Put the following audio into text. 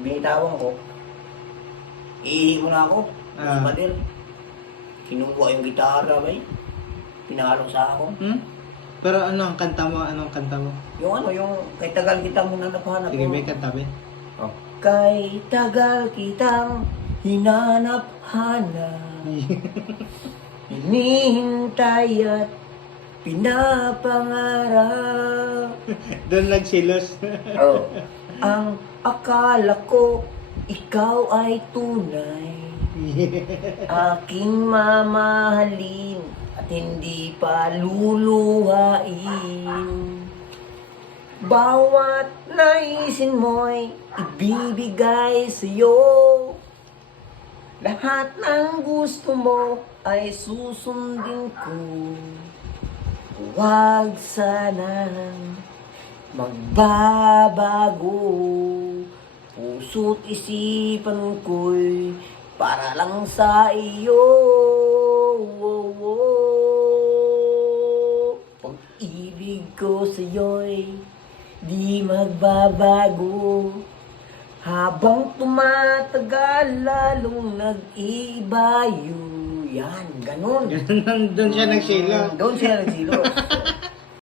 binitawan ko, iihi mo na ako. Ah. Madir. Kinuha yung gitara, bay. Pinalo sa ako. Pero ano ang kanta mo? Anong kanta mo? Yung kay tagal kita mong hanap-hanap. Sige, may kanta ba? Oh. Kay tagal kitang hinanap-hanap. Hinihintay at pinapangarap. Doon nagsilos. Oh. Ang akala ko ikaw ay tunay, aking mamahalin at hindi pa luluhain. Bawat naisin mo'y ibibigay sa'yo. Lahat ng gusto mo ay susundin ko. Huwag sanang magbabago. Puso't isipan ko'y para lang sa iyo. Pag-ibig ko sa'yo'y di magbabago. Habang tumatagal, lalong nag-iibayo. Yan, ganun. Doon siya nagsilos. Doon siya nagsilos.